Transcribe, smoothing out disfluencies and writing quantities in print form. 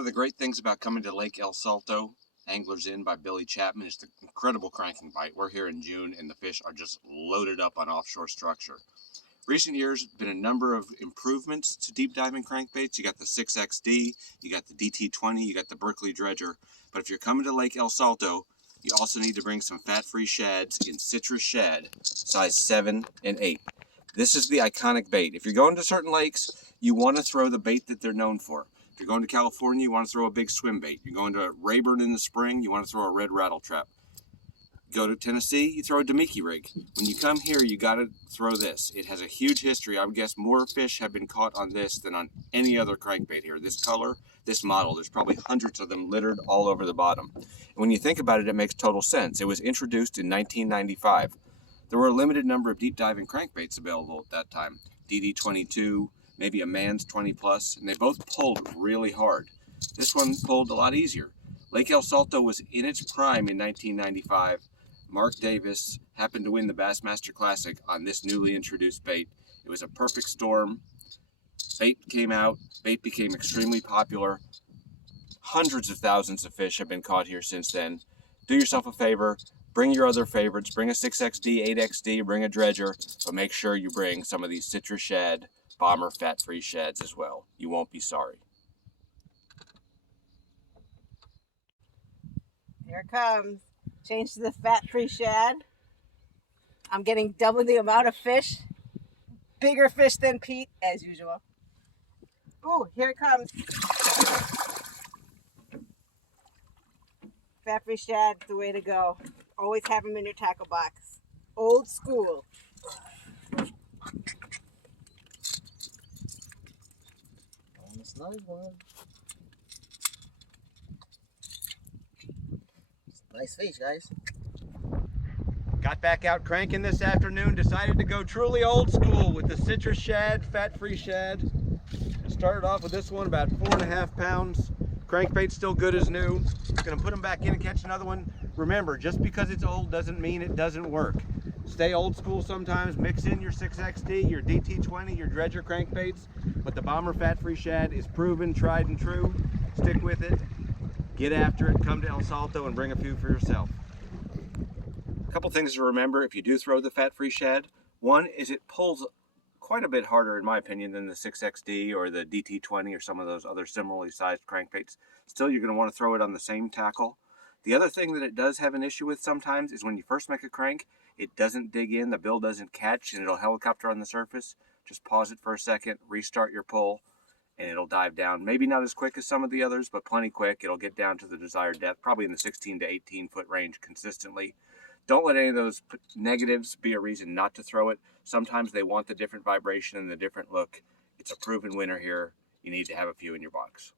One of the great things about coming to Lake El Salto, Anglers Inn by Billy Chapman, is the incredible cranking bite. We're here in June and the fish are just loaded up on offshore structure. Recent years, been a number of improvements to deep diving crankbaits. You got the 6XD, you got the DT20, you got the Berkeley Dredger. But if you're coming to Lake El Salto, you also need to bring some fat-free shads in Citrus Shad, size 7 and 8. This is the iconic bait. If you're going to certain lakes, you want to throw the bait that they're known for. If you're going to California, you want to throw a big swim bait. You're going to Rayburn in the spring, you want to throw a red rattle trap. Go to Tennessee, you throw a Demiki rig. When you come here, you got to throw this. It has a huge history. I would guess more fish have been caught on this than on any other crankbait here. This color, this model, there's probably hundreds of them littered all over the bottom. And when you think about it, it makes total sense. It was introduced in 1995. There were a limited number of deep diving crankbaits available at that time. DD22, maybe a man's 20 plus, and they both pulled really hard. This one pulled a lot easier. Lake El Salto was in its prime in 1995. Mark Davis happened to win the Bassmaster Classic on this newly introduced bait. It was a perfect storm. Bait came out, bait became extremely popular. Hundreds of thousands of fish have been caught here since then. Do yourself a favor, bring your other favorites, bring a 6XD, 8XD, bring a dredger, but make sure you bring some of these Citrus Shad, Bomber Fat Free Shads as well. You won't be sorry. Here it comes. Change to the fat-free shad. I'm getting double the amount of fish. Bigger fish than Pete, as usual. Oh, here it comes. Fat-free shad, the way to go. Always have them in your tackle box. Old school. Almost nice one. Nice fish, guys. Got back out cranking this afternoon, decided to go truly old school with the Citrus Shad, fat-free shad. Started off with this one, about 4.5 pounds. Crankbait still good as new. Gonna put them back in and catch another one. Remember, just because it's old doesn't mean it doesn't work. Stay old school sometimes, mix in your 6XD, your DT20, your dredger crankbaits, but the Bomber Fat Free Shad is proven, tried and true. Stick with it. Get after it, come to El Salto and bring a few for yourself. A couple things to remember if you do throw the fat-free shad. One is it pulls quite a bit harder, in my opinion, than the 6XD or the DT20 or some of those other similarly sized crankbaits. Still, you're going to want to throw it on the same tackle. The other thing that it does have an issue with sometimes is when you first make a crank, it doesn't dig in, the bill doesn't catch, and it'll helicopter on the surface. Just pause it for a second, restart your pull, and it'll dive down. Maybe not as quick as some of the others, but plenty quick. It'll get down to the desired depth, probably in the 16 to 18 foot range consistently. Don't let any of those negatives be a reason not to throw it. Sometimes they want the different vibration and the different look. It's a proven winner here. You need to have a few in your box.